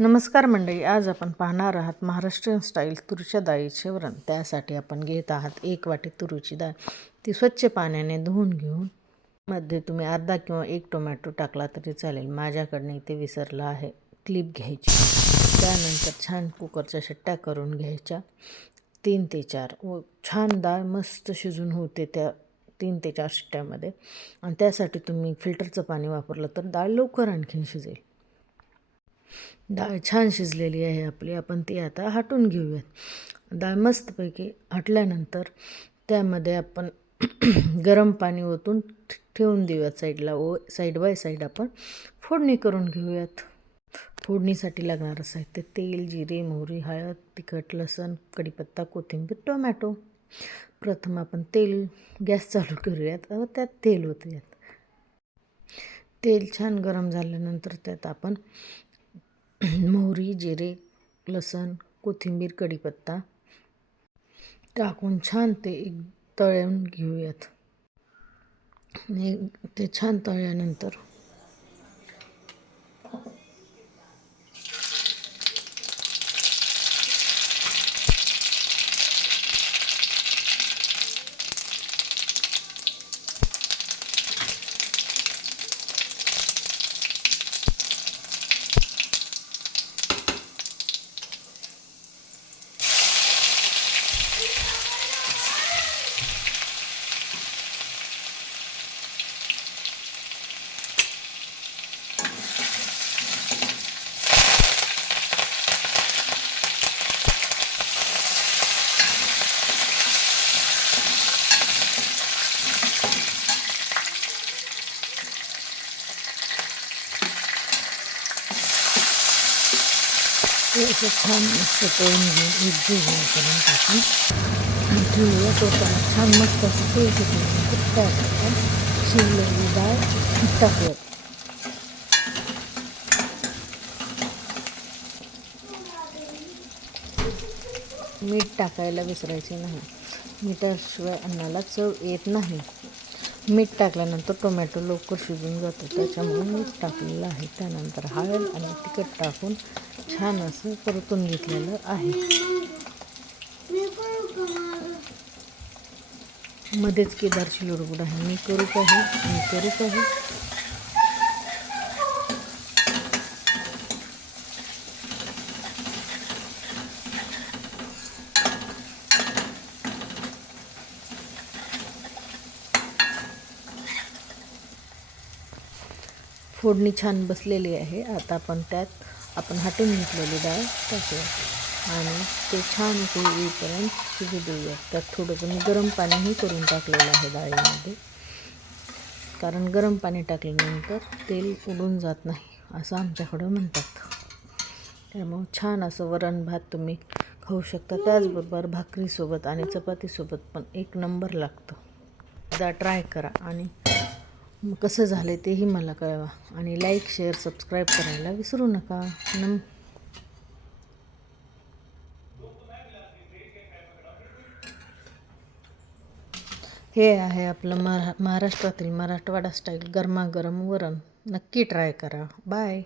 नमस्कार मंडळी, आज आपण पाहणार आहात महाराष्ट्रीयन स्टाईल तुरीच्या डाळीचे वरण। त्यासाठी आपण घेत आहात 1 वाटी तुरीची डाळ। ती स्वच्छ पाण्याने धुवून घेऊन मध्ये तुम्ही अर्धा किंवा 1 टोमॅटो टाकला तरी चालेल। माझ्याकडे इथे विसरला आहे क्लिप घ्यायची। त्यानंतर छान कुकरच्या शिट्ट्या करून घ्यायच्या 3 ते 4 व छान डाळ मस्त शिजून होते त्या 3 ते 4 शिट्ट्यामध्ये। आणि त्यासाठी तुम्ही फिल्टरचं पाणी वापरलं तर डाळ लवकर आणखीन शिजेल। डाळ छान शिजलेली आहे आपली, आपण ती आता हटून घेऊयात। डाळ मस्तपैकी हटल्यानंतर त्यामध्ये आपण गरम पाणी ओतून ठेवून देऊयात साईडला व साईड बाय साईड आपण फोडणी करून घेऊयात। फोडणीसाठी लागणारं साहित्य तेल, जिरे, मोहरी, हळद, तिखट, लसूण, कढीपत्ता, कोथिंबीर, टोमॅटो। प्रथम आपण गॅस चालू करूयात व त्यात तेल ओतूयात। तेल छान गरम झाल्यानंतर त्यात आपण मोहरी, जिरे, लसूण, कोथिंबीर, कढीपत्ता टाकून छान ते तळून घेऊयात। ते छान तळल्यानंतर असं छान मस्त तळून घेऊन एक जीव करून टाकून ठेवूया। टोपाला छान मस्त असं तेल सुटल्यानंतर त्यात आपण शिजलेली डाळ टाकूयात। मीठ टाकायला विसरायचे नाही, मिठाशिवाय अन्नाला चव येत नाही। मीठ टाकल्यानंतर टोमॅटो लवकर शिजून जातो, त्याच्यामुळे मीठ टाकलेलं आहे। त्यानंतर हळद आणि तिखट टाकून छान असं परतून घेतलेलं आहे। मध्येच केदारची लुडबुड आहे, मी करू काही। फोडणी छान बसलेली आहे। आता आपण त्यात हटून घेतलेली डाळ टाकूया आणि ते छान येईपर्यंत शिजू देऊया। त्यात थोडंसं मी गरम पाणीही करून टाकलेलं आहे डाळीमध्ये, कारण गरम पाणी टाकल्यानंतर तेल उडून जात नाही असं आमच्याकडं म्हणतात। त्यामुळे छान असं वरण भात तुम्ही खाऊ शकता। त्याचबरोबर भाकरीसोबत आणि चपातीसोबत पण एक नंबर लागतं। एकदा ट्राय करा आणि कसं झालं तेही मला कळवा आणि लाईक, शेअर, सबस्क्राईब करायला विसरू नका। हे आहे आपलं महाराष्ट्रातील मराठवाडा स्टाईल गरमागरम वरण। नक्की ट्राय करा। बाय।